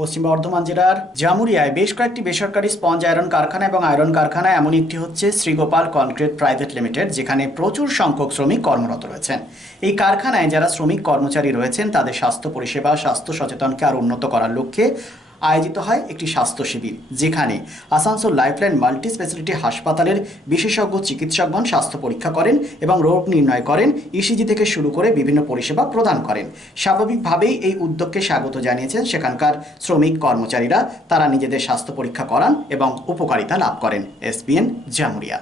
পশ্চিম বর্ধমান জেলার জামুরিয়ায় বেশ কয়েকটি বেসরকারি স্পঞ্জ আয়রন কারখানা এবং আয়রন কারখানা এমন একটি হচ্ছে শ্রীগোপাল কনক্রিট প্রাইভেট লিমিটেড, যেখানে প্রচুর সংখ্যক শ্রমিক কর্মরত রয়েছেন। এই কারখানায় যারা শ্রমিক কর্মচারী রয়েছেন তাদের স্বাস্থ্য পরিষেবা, স্বাস্থ্য সচেতনকে আরও উন্নত করার লক্ষ্যে আয়োজিত হয় একটি স্বাস্থ্য শিবির, যেখানে আসানসোল লাইফলাইন মাল্টি স্পেশালিটি হাসপাতালের বিশেষজ্ঞ চিকিৎসকগণ স্বাস্থ্য পরীক্ষা করেন এবং রোগ নির্ণয় করেন, ইসিজি থেকে শুরু করে বিভিন্ন পরিষেবা প্রদান করেন। স্বাভাবিকভাবেই এই উদ্যোগকে স্বাগত জানিয়েছেন সেখানকার শ্রমিক কর্মচারীরা। তারা নিজেদের স্বাস্থ্য পরীক্ষা করান এবং উপকারিতা লাভ করেন। এসবিএন Jamuria.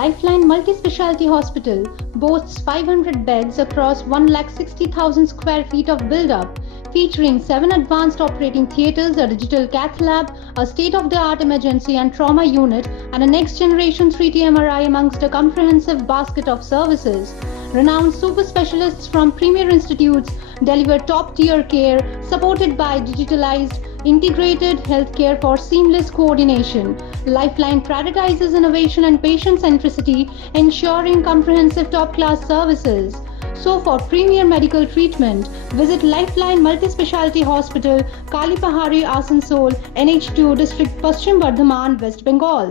Lifeline Multi-Speciality Hospital boasts 500 beds across 160,000 square feet of build-up, featuring 7 advanced operating theatres, a digital cath lab, a state-of-the-art emergency and trauma unit, and a next-generation 3D MRI amongst a comprehensive basket of services. Renowned super specialists from premier institutes deliver top-tier care, supported by digitalized, integrated healthcare for seamless coordination. Lifeline prioritizes innovation and patient centricity, ensuring comprehensive top-class services. So for premier medical treatment, visit Lifeline Multi-Speciality Hospital, Kalipahari, Asansol, NH2 District, Paschim Bardhaman, West Bengal.